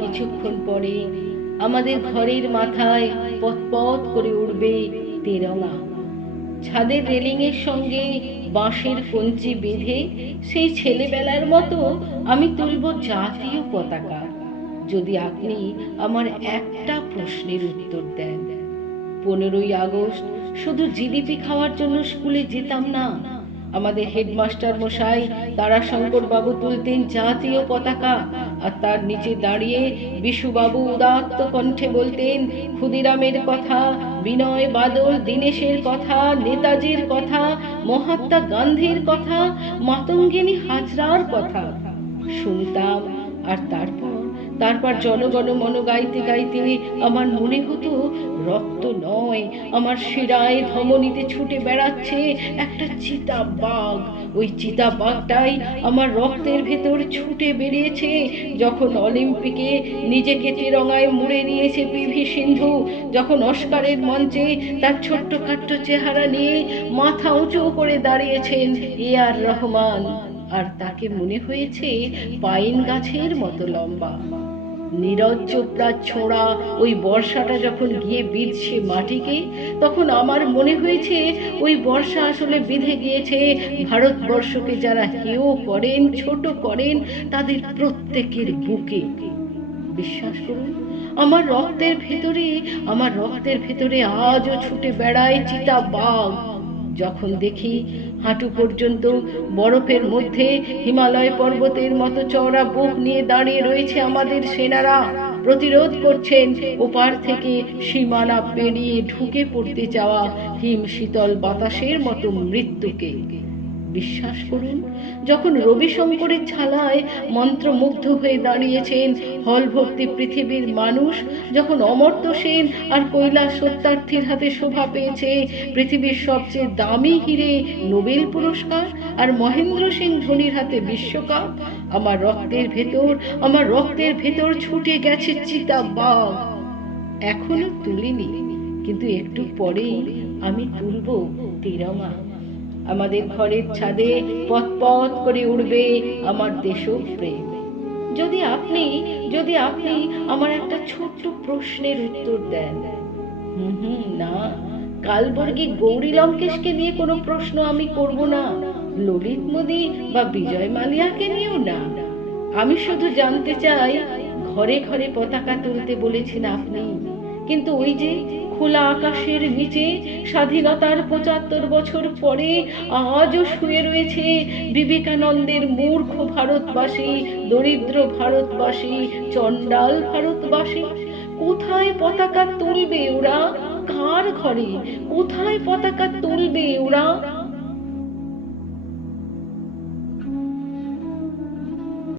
কিছুক্ষণ পরে আমাদের ঘরের মাথায় পথ করে উঠবে তেরঙা। ছাদের রেলিংয়ের সঙ্গে বাঁশের কঞ্চি বেঁধে সেই ছেলেবেলার মতো আমি তুলব জাতীয় পতাকা, যদি আপনি আমার একটা প্রশ্নের উত্তর দেন। পনেরোই আগস্ট শুধু জিলিপি খাওয়ার জন্য স্কুলে যেতাম না আমাদের হেডমাস্টার মশাই, তারাশঙ্কর বাবু তুলতেন জাতীয় পতাকা, আর তার নিচে দাঁড়িয়ে বিশুবাবু উদাত্ত কণ্ঠে বলতেন, ক্ষুদিরামের কথা, বিনয় বাদল, দীনেশের কথা, নেতাজির কথা, মহাত্মা গান্ধীর কথা, মাতঙ্গিনী হাজরার কথা। শুনতাম, আর তারপর তারপর জনগণ মন গাইতে গাইতে আমার মনে হতো নয়। আমার শিরায় ধমনীতে ছুটে বেড়াচ্ছে একটা চিতা বাঘ ওই চিতা বাঘটাই আমার রক্তের ভেতর ছুটে বেরিয়েছে। যখন অলিম্পিকে নিজেকে তেরঙায় মুড়ে নিয়েছে পিভি সিন্ধু, যখন অস্কারের মঞ্চে তার ছোট্ট খাট্ট চেহারা নিয়ে মাথা উঁচু করে দাঁড়িয়েছেন এ আর রহমান। আর তাকে মনে হয়েছে পাইন গাছের মতো লম্বা। নীরজ চোপড়ার ছোঁড়া ওই বর্ষাটা যখন গিয়ে বিঁধছে মাটিকে, তখন আমার মনে হয়েছে ওই বর্ষা আসলে বিঁধে গিয়েছে। ভারতবর্ষকে যারা হেয় করেন, ছোট করেন, তাদের প্রত্যেকের বুকে। বিশ্বাস করুন, আমার রক্তের ভেতরে, আমার রক্তের ভেতরে আজও ছুটে বেড়ায় চিতা বাঘ যখন দেখি হাঁটু পর্যন্ত বরফের মধ্যে হিমালয় পর্বতের মতো চওড়া বুক নিয়ে দাঁড়িয়ে রয়েছে আমাদের সেনারা, প্রতিরোধ করছেন। ওপার থেকে সীমানা পেরিয়ে ঢুকে পড়তে চাওয়া হিম শীতল বাতাসের মতো মৃত্যুকে। বিশ্বাস করুন, যখন রবিশঙ্করের ছালায় মন্ত্রমুগ্ধ হয়ে দাঁড়িয়েছেন হল ভর্তি পৃথিবীর মানুষ, যখন অমর্ত্য সেন আর কৈলাস সত্যার্থীর হাতে শোভা পেয়েছে পৃথিবীর সবচেয়ে দামি হিরে নোবেল পুরস্কার আর মহেন্দ্র সিং ধোনির হাতে বিশ্বকাপ, আমার রক্তের ভেতর, আমার রক্তের ভেতর ছুটে গেছে চিতা বাঘ এখনও তুলিনি, কিন্তু একটু পরেই আমি তুলব তিরঙা আমাদের ঘরের ছাদে পথ পথ করে উড়বে আমার দেশপ্রেম। যদি আপনি যদি আপনি আমার একটা ছোট্ট প্রশ্নের উত্তর দেন। হুম, না, কালবর্গী গৌরী লঙ্কেশকে নিয়ে কোনো প্রশ্ন আমি করব না, ললিত মোদি বা বিজয় মালিয়াকে নিয়েও না। আমি শুধু জানতে চাই, ঘরে ঘরে পতাকা তুলতে বলেছেন আপনি। কিন্তু ওই যে খোলা আকাশের নিচে স্বাধীনতার পঁচাত্তর বছর পরে আজও শুয়ে রয়েছে বিবেকানন্দের মূর্খ ভারতবাসী, দরিদ্র ভারতবাসী, চণ্ডাল ভারতবাসী। কোথায় পতাকা তুলবে ওরা? কার ঘরে? কোথায় পতাকা তুলবে ওরা?